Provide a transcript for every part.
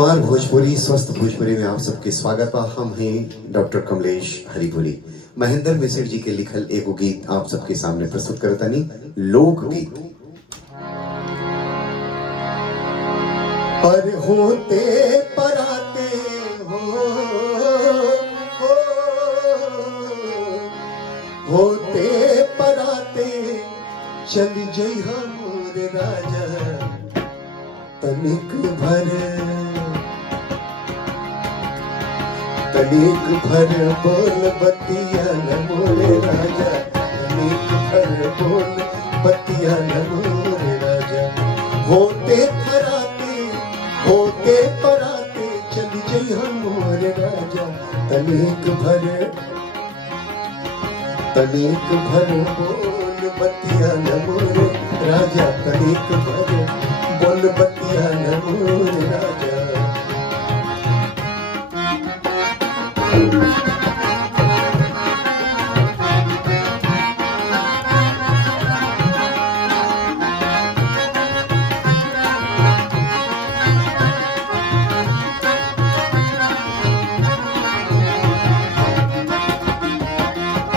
हमार भोजपुरी स्वस्थ भोजपुरी में आप सबके स्वागत बा। हम हैं डॉक्टर कमलेश हरिगोली। महेंद्र मिश्र जी के लिखल एगो गीत आप सबके सामने प्रस्तुत करतानी, लोकगीत। पर होते पराते होते पराते चल जई हमरे राजा तनिक भर बोल बतिया न मोरे राजा, तनिक भर बोल बतिया न मोरे राजा। होते पराते चल जई हम मोरे राजा, तनिक भर बोल बतिया न मोरे राजा, तनिक भर बोल बतिया न मोरे राजा।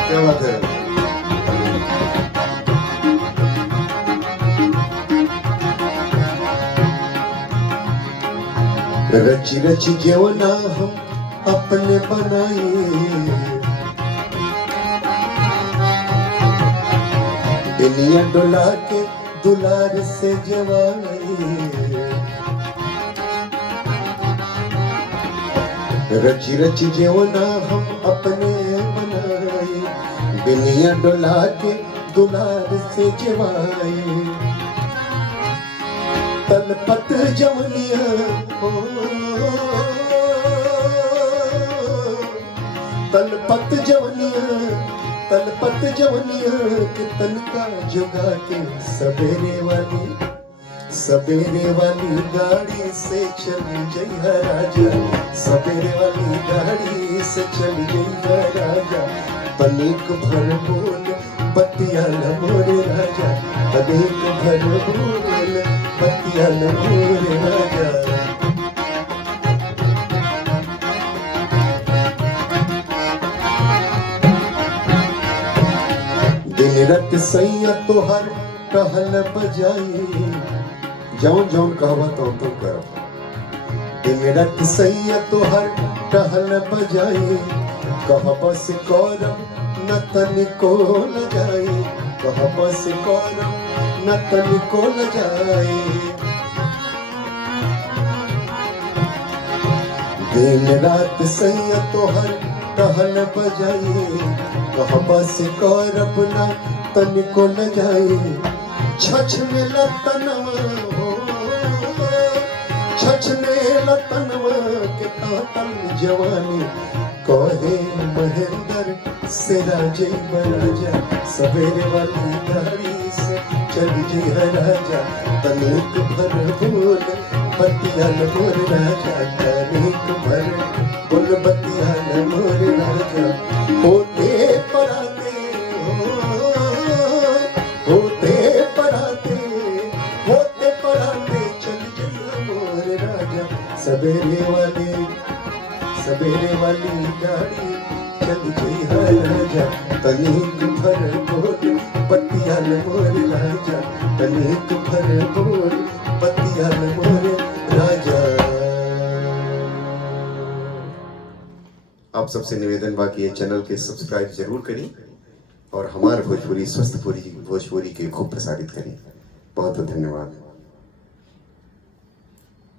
क्या बात है? रची रची जेवना हम अपने बनाए, दुनिया डोला के दुलार से जवाए। रची रची जेवना हम अपने बनाए, दुनिया डोला के दुलार से जवाए। तलपत जवनिया तलपत जवनिया के तनका जुगा के सवेरे वाली गाड़ी से चल जइहा राजा, सवेरे वाली गाड़ी से चल जइहा राजा। तनिक भर बोल बतिया न मोरे राजा, तनिक भर बोल बतिया न मोरे राजा। दिन रात सैया तोहर टहल बजाई, जौन जौन कहवा तो करो। दिन रात सैया तोहर टहल बजाई, कहब से करब न तनिको लजाई, कहब से करब न तनिको लजाई। दिन रात सैया तोहर टहल बजाई, कहब से करब न तनिको लजाई। छछने लतनवा के कातल जवानी, कहे महेंद्र से राजे राजा, सवेरे वाली गाड़ी से चल जइहा राजा। तनिक भर बोल बतिया न मोरे राजा, तनिक भर बोल बतिया न मोरे राजा। होते पराते चल जइहा मोरे राजा, सवेरे वाली गाड़ी चल जइहा राजा। तनिक भर बोल बतिया न मोरे राजा, तनिक भर बोल बतिया न मोरे राजा। आप सबसे निवेदन बा कि ये चैनल के सब्सक्राइब जरूर करें और हमारे भोजपुरी स्वस्थ भोजपुरी के खूब प्रसारित करें। बहुत बहुत धन्यवाद।